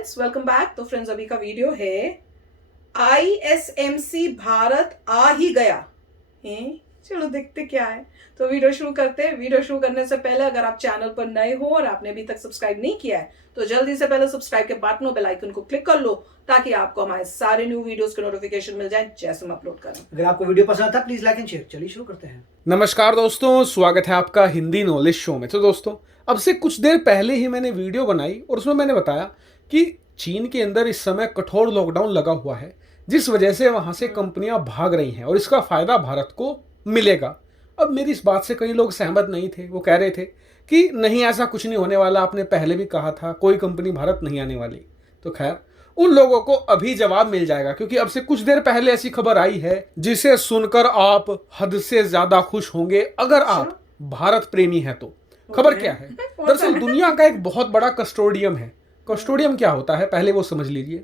Friends welcome back. तो friends अभी का वीडियो है आईएसएमसी भारत आ ही गया है। चलो देखते क्या है। तो वीडियो शुरू करते हैं। वीडियो शुरू करने से पहले अगर आप चैनल पर नए हो और आपने अभी तक सब्सक्राइब नहीं किया है तो जल्दी से पहले सब्सक्राइब के बटन और बेल आइकन को क्लिक कर लो ताकि आपको हमारे सारे न्यू वीडियोस के नोटिफिकेशन मिल जाए जैसे हम अपलोड करें। अगर आपको वीडियो पसंद आता है प्लीज लाइक एंड शेयर। चलिए शुरू करते हैं। नमस्कार दोस्तों, स्वागत है आपका हिंदी नॉलेज शो में। तो दोस्तों, अब से कुछ देर पहले ही मैंने वीडियो बनाई और उसमें मैंने बताया कि चीन के अंदर इस समय कठोर लॉकडाउन लगा हुआ है, जिस वजह से वहां से कंपनियां भाग रही हैं और इसका फायदा भारत को मिलेगा। अब मेरी इस बात से कई लोग सहमत नहीं थे। वो कह रहे थे कि नहीं, ऐसा कुछ नहीं होने वाला, आपने पहले भी कहा था, कोई कंपनी भारत नहीं आने वाली। तो खैर, उन लोगों को अभी जवाब मिल जाएगा, क्योंकि अब से कुछ देर पहले ऐसी खबर आई है जिसे सुनकर आप हद से ज्यादा खुश होंगे अगर आप भारत प्रेमी हैं तो। खबर क्या है? दरअसल दुनिया का एक बहुत बड़ा कस्टोडियम है। कस्टोडियम क्या होता है पहले वो समझ लीजिए।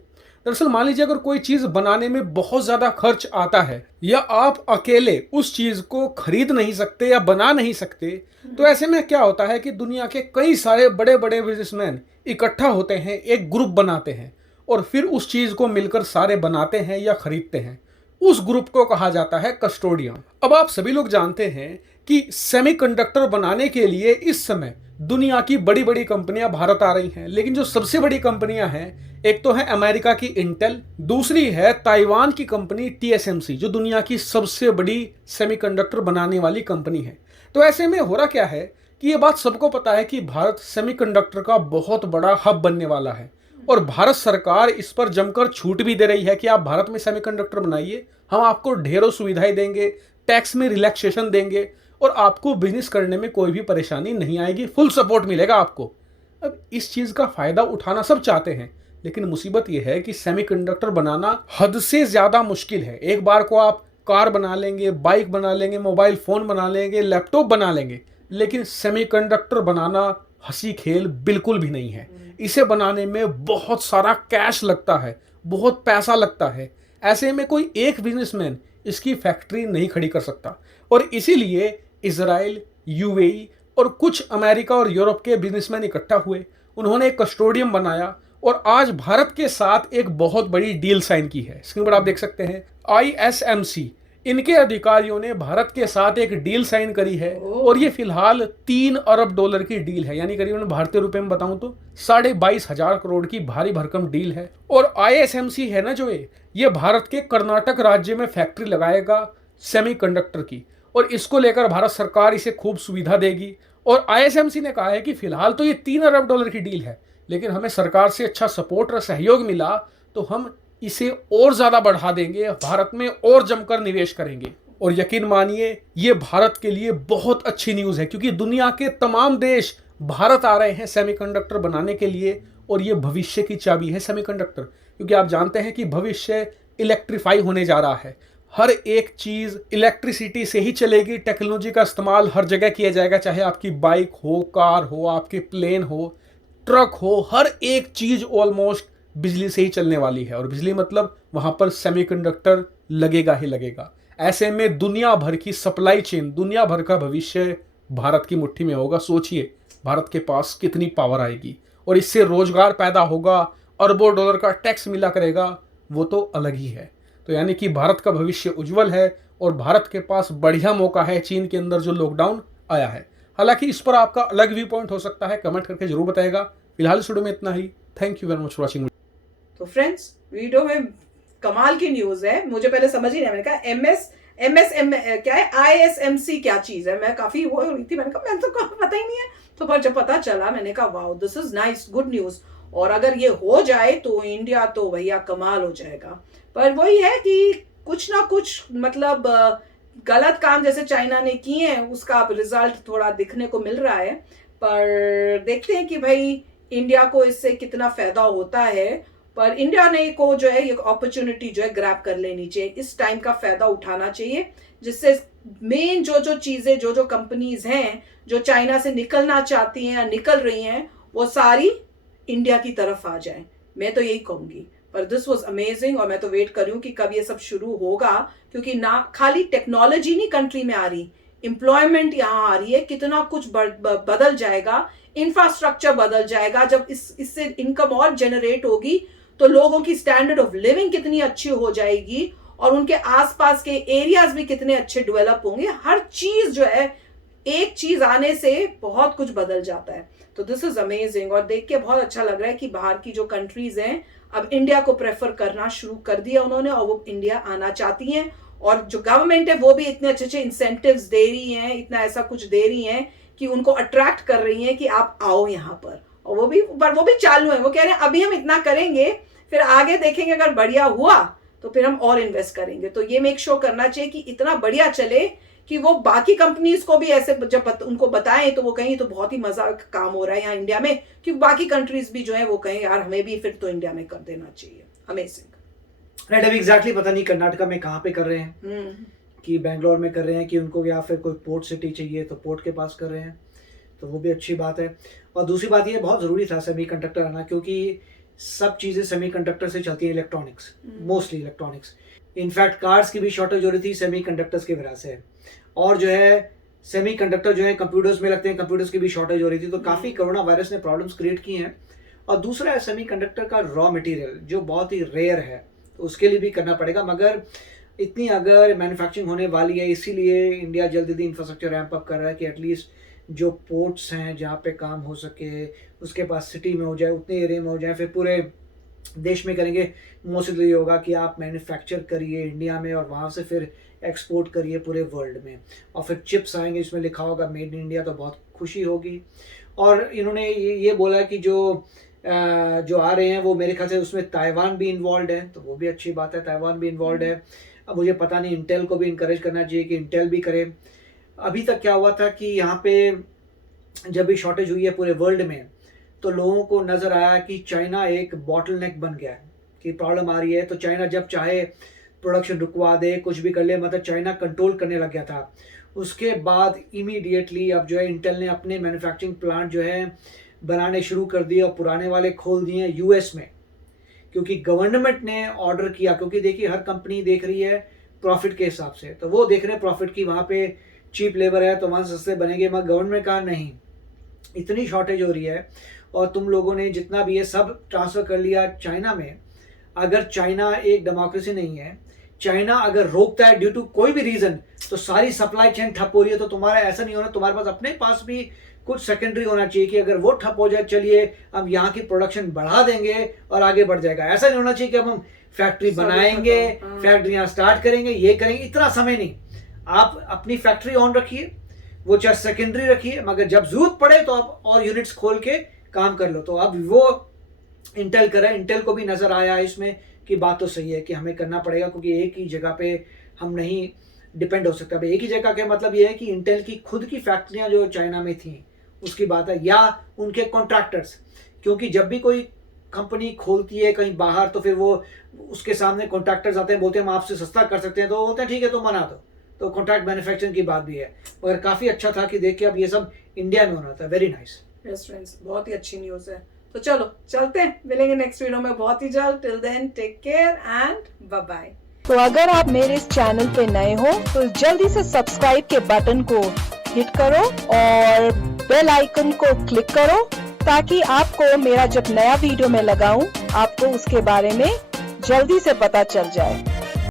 दरअसल मान लीजिए अगर कोई चीज बनाने में बहुत ज्यादा खर्च आता है या आप अकेले उस चीज को खरीद नहीं सकते या बना नहीं सकते, तो ऐसे में क्या होता है कि दुनिया के कई सारे बड़े बड़े बिजनेसमैन इकट्ठा होते हैं, एक ग्रुप बनाते हैं और फिर उस चीज को मिलकर सारे बनाते हैं या खरीदते हैं। उस ग्रुप को कहा जाता है कस्टोडियन। अब आप सभी लोग जानते हैं कि सेमीकंडक्टर बनाने के लिए इस समय दुनिया की बड़ी बड़ी कंपनियां भारत आ रही हैं, लेकिन जो सबसे बड़ी कंपनियां हैं, एक तो है अमेरिका की इंटेल, दूसरी है ताइवान की कंपनी टीएसएमसी, जो दुनिया की सबसे बड़ी सेमीकंडक्टर बनाने वाली कंपनी है। तो ऐसे में हो रहा क्या है कि ये बात सबको पता है कि भारत सेमीकंडक्टर का बहुत बड़ा हब बनने वाला है और भारत सरकार इस पर जमकर छूट भी दे रही है कि आप भारत में सेमीकंडक्टर बनाइए, हम आपको ढेरों सुविधाएं देंगे, टैक्स में रिलैक्सेशन देंगे और आपको बिजनेस करने में कोई भी परेशानी नहीं आएगी, फुल सपोर्ट मिलेगा आपको। अब इस चीज का फायदा उठाना सब चाहते हैं, लेकिन मुसीबत यह है कि सेमीकंडक्टर बनाना हद से ज्यादा मुश्किल है। एक बार को आप कार बना लेंगे, बाइक बना लेंगे, मोबाइल फोन बना लेंगे, लैपटॉप बना लेंगे, लेकिन सेमीकंडक्टर बनाना हंसी खेल बिल्कुल भी नहीं है। इसे बनाने में बहुत सारा कैश लगता है, बहुत पैसा लगता है। ऐसे में कोई एक बिजनेसमैन इसकी फैक्ट्री नहीं खड़ी कर सकता और इसीलिए इजराइल, यूएई और कुछ अमेरिका और यूरोप के बिजनेसमैन इकट्ठा हुए, उन्होंने एक कस्टोडियम बनाया और आज भारत के साथ एक बहुत बड़ी डील साइन की है। स्क्रीन पर आप देख सकते हैं आईएसएमसी, इनके अधिकारियों ने भारत के साथ एक डील साइन करी है और ये फिलहाल 3 अरब डॉलर की डील है, यानी करीबन भारतीय रुपए में बताऊं तो 22,500 करोड़ की भारी भरकम डील है। और आईएसएमसी है ना जो ये भारत के कर्नाटक राज्य में फैक्ट्री लगाएगा सेमीकंडक्टर की और इसको लेकर भारत सरकार इसे खूब सुविधा देगी। और आईएसएमसी ने कहा है कि फिलहाल तो ये 3 अरब डॉलर की डील है, लेकिन हमें सरकार से अच्छा सपोर्ट और सहयोग मिला तो हम इसे और ज्यादा बढ़ा देंगे, भारत में और जमकर निवेश करेंगे। और यकीन मानिए ये भारत के लिए बहुत अच्छी न्यूज है, क्योंकि दुनिया के तमाम देश भारत आ रहे हैं सेमीकंडक्टर बनाने के लिए और ये भविष्य की चाबी है सेमीकंडक्टर। क्योंकि आप जानते हैं कि भविष्य इलेक्ट्रीफाई होने जा रहा है, हर एक चीज इलेक्ट्रिसिटी से ही चलेगी, टेक्नोलॉजी का इस्तेमाल हर जगह किया जाएगा, चाहे आपकी बाइक हो, कार हो, आपके प्लेन हो, ट्रक हो, हर एक चीज ऑलमोस्ट बिजली से ही चलने वाली है। और बिजली मतलब वहां पर सेमीकंडक्टर लगेगा ही लगेगा। ऐसे में दुनिया भर की सप्लाई चेन, दुनिया भर का भविष्य भारत की मुट्ठी में होगा। सोचिए भारत के पास कितनी पावर आएगी और इससे रोजगार पैदा होगा, अरबों डॉलर का टैक्स मिला करेगा, वो तो अलग ही है। तो यानी कि भारत का भविष्य उज्जवल है और भारत के पास बढ़िया मौका है चीन के अंदर जो लॉकडाउन आया है। हालांकि इस पर आपका अलग व्यू पॉइंट हो सकता है, कमेंट करके जरूर बताएगा। फिलहाल इस वीडियो में इतना ही। Thank you very much for watching. तो फ्रेंड्स वीडियो में कमाल की न्यूज है, मुझे पहले समझ ही नहीं, मैंने कहा एमएसएम क्या है, आईएसएमसी क्या चीज है, मैं काफी वो हो रही थी, मैंने कहा मैं तो पता ही नहीं है। तो पर जब पता चला मैंने कहा wow this is nice, good news. और अगर ये हो जाए तो इंडिया तो भैया कमाल हो जाएगा। पर वही है कि कुछ ना कुछ मतलब गलत काम जैसे चाइना ने किए हैं उसका अब रिजल्ट थोड़ा दिखने को मिल रहा है। पर देखते हैं कि भाई इंडिया को इससे कितना फायदा होता है। पर इंडिया ने को जो है ये अपॉर्चुनिटी जो है ग्रैब कर लेनी चाहिए, इस टाइम का फायदा उठाना चाहिए, जिससे मेन जो चीजें जो कंपनीज हैं जो चाइना से निकलना चाहती हैं या निकल रही हैं वो सारी इंडिया की तरफ आ जाए। मैं तो यही कहूंगी। पर दिस वाज अमेजिंग और मैं तो वेट कर रही हूँ कि कब ये सब शुरू होगा, क्योंकि ना खाली टेक्नोलॉजी नहीं कंट्री में आ रही, एम्प्लॉयमेंट यहाँ आ रही है, कितना कुछ बदल जाएगा, इंफ्रास्ट्रक्चर बदल जाएगा। जब इससे इनकम और जनरेट होगी तो लोगों की स्टैंडर्ड ऑफ लिविंग कितनी अच्छी हो जाएगी और उनके आसपास के एरियाज भी कितने अच्छे डेवलप होंगे। हर चीज जो है, एक चीज आने से बहुत कुछ बदल जाता है। तो दिस इज अमेजिंग और देख के बहुत अच्छा लग रहा है कि बाहर की जो कंट्रीज हैं अब इंडिया को प्रेफर करना शुरू कर दिया उन्होंने और वो इंडिया आना चाहती हैं। और जो गवर्नमेंट है वो भी इतने अच्छे अच्छे इंसेंटिव्स दे रही हैं, इतना ऐसा कुछ दे रही हैं कि उनको अट्रैक्ट कर रही हैं कि आप आओ यहाँ पर। और वो भी चालू है। वो कह रहे हैं अभी हम इतना करेंगे, फिर आगे देखेंगे अगर बढ़िया हुआ तो फिर हम और इन्वेस्ट करेंगे। तो ये मेक श्योर करना चाहिए कि इतना बढ़िया चले कि वो बाकी कंपनीज को भी ऐसे जब उनको बताएं तो वो कहें तो बहुत ही मजा काम हो रहा है यहाँ इंडिया में, क्योंकि बाकी कंट्रीज भी जो है वो कहें यार हमें भी फिर तो इंडिया में कर देना चाहिए। अमेजिंग। राइट, अभी एग्जैक्टली पता नहीं कर्नाटका में कहाँ पे कर रहे हैं, कि बेंगलोर में कर रहे हैं कि उनको या फिर कोई पोर्ट सिटी चाहिए तो पोर्ट के पास कर रहे हैं, तो वो भी अच्छी बात है। और दूसरी बात ये बहुत ज़रूरी था सेमीकंडक्टर आना, क्योंकि सब चीज़ें सेमीकंडक्टर से चलती है, electronics, mostly electronics. In fact cars की भी शॉर्टेज हो रही थी सेमीकंडक्टर्स की वजह से। और जो है सेमीकंडक्टर जो है कंप्यूटर्स में लगते हैं, कंप्यूटर्स की भी शॉर्टेज हो रही थी। तो काफ़ी कोरोना वायरस ने प्रॉब्लम्स क्रिएट की हैं। और दूसरा है सेमीकंडक्टर का रॉ मटेरियल जो बहुत ही रेयर है, तो उसके लिए भी करना पड़ेगा। मगर इतनी अगर मैन्युफैक्चरिंग होने वाली है, इसीलिए इंडिया जल्दी इंफ्रास्ट्रक्चर रैंप अप कर रहा है कि एटलीस्ट जो पोर्ट्स हैं जहाँ पे काम हो सके, उसके पास सिटी में हो जाए, उतने एरिया में हो जाए, फिर पूरे देश में करेंगे। मोस्टली होगा कि आप मैन्युफैक्चर करिए इंडिया में और वहाँ से फिर एक्सपोर्ट करिए पूरे वर्ल्ड में। और फिर चिप्स आएंगे इसमें लिखा होगा मेड इन इंडिया, तो बहुत खुशी होगी। और इन्होंने ये बोला कि जो आ रहे हैं वो मेरे ख्याल से उसमें ताइवान भी इन्वॉल्व है, तो वो भी अच्छी बात है, ताइवान भी इन्वॉल्व है। अब मुझे पता नहीं, इंटेल को भी इनकरेज करना चाहिए कि इंटेल भी करे। अभी तक क्या हुआ था कि यहाँ पे जब भी शॉर्टेज हुई है पूरे वर्ल्ड में, तो लोगों को नज़र आया कि चाइना एक बॉटलनेक बन गया है, कि प्रॉब्लम आ रही है। तो चाइना जब चाहे प्रोडक्शन रुकवा दे, कुछ भी कर ले, मतलब चाइना कंट्रोल करने लग गया था। उसके बाद इमीडिएटली अब जो है इंटेल ने अपने मैन्युफैक्चरिंग प्लांट जो है बनाने शुरू कर दिए और पुराने वाले खोल दिए हैं यूएस में, क्योंकि गवर्नमेंट ने ऑर्डर किया। क्योंकि देखिए हर कंपनी देख रही है प्रॉफिट के हिसाब से, तो वो देख रहे हैं प्रॉफिट की, वहाँ पे चीप लेबर है तो वहाँ सस्ते बनेंगे। मगर गवर्नमेंट कहा नहीं, इतनी शॉर्टेज हो रही है और तुम लोगों ने जितना भी है सब ट्रांसफ़र कर लिया चाइना में। अगर चाइना एक डेमोक्रेसी नहीं है, चाइना अगर रोकता है ड्यू टू कोई भी रीज़न, तो सारी सप्लाई चेन ठप हो रही है। तो तुम्हारा ऐसा नहीं होना, तुम्हारे पास अपने पास भी कुछ सेकेंडरी होना चाहिए कि अगर वो ठप हो जाए, चलिए हम यहाँ की प्रोडक्शन बढ़ा देंगे और आगे बढ़ जाएगा। ऐसा नहीं होना चाहिए कि अब हम फैक्ट्री बनाएंगे, फैक्ट्रियाँ स्टार्ट करेंगे, ये करेंगे, इतना समय नहीं। आप अपनी फैक्ट्री ऑन रखिए, वो चाहे सेकेंडरी रखिए, मगर जब जरूरत पड़े तो आप और यूनिट्स खोल के काम कर लो। तो अब वो इंटेल करे, इंटेल को भी नज़र आया इसमें कि बात तो सही है कि हमें करना पड़ेगा, क्योंकि एक ही जगह पे हम नहीं डिपेंड हो सकता। भाई एक ही जगह का मतलब ये है कि इंटेल की खुद की फैक्ट्रियाँ जो चाइना में थी उसकी बात है, या उनके कॉन्ट्रैक्टर्स। क्योंकि जब भी कोई कंपनी खोलती है कहीं बाहर, तो फिर वो उसके सामने कॉन्ट्रैक्टर्स आते हैं, बोलते हैं हम आपसे सस्ता कर सकते हैं, तो वो बोलते हैं ठीक है तो बना दो। तो कॉन्ट्रैक्ट मैन्युफैक्चरिंग की बात भी है। मगर काफ़ी अच्छा था कि देख के अब ये सब इंडिया में होना था। Very nice. यस फ्रेंड्स, बहुत ही अच्छी न्यूज़ है। तो चलो चलते हैं, मिलेंगे नेक्स्ट वीडियो में बहुत ही जल्द। Till then take care and bye bye. तो अगर आप मेरे इस चैनल पे नए हो तो जल्दी से सब्सक्राइब के बटन को हिट करो और बेल आइकन को क्लिक करो, ताकि आपको मेरा जब नया वीडियो मैं लगाऊं आपको उसके बारे में जल्दी से पता चल जाए।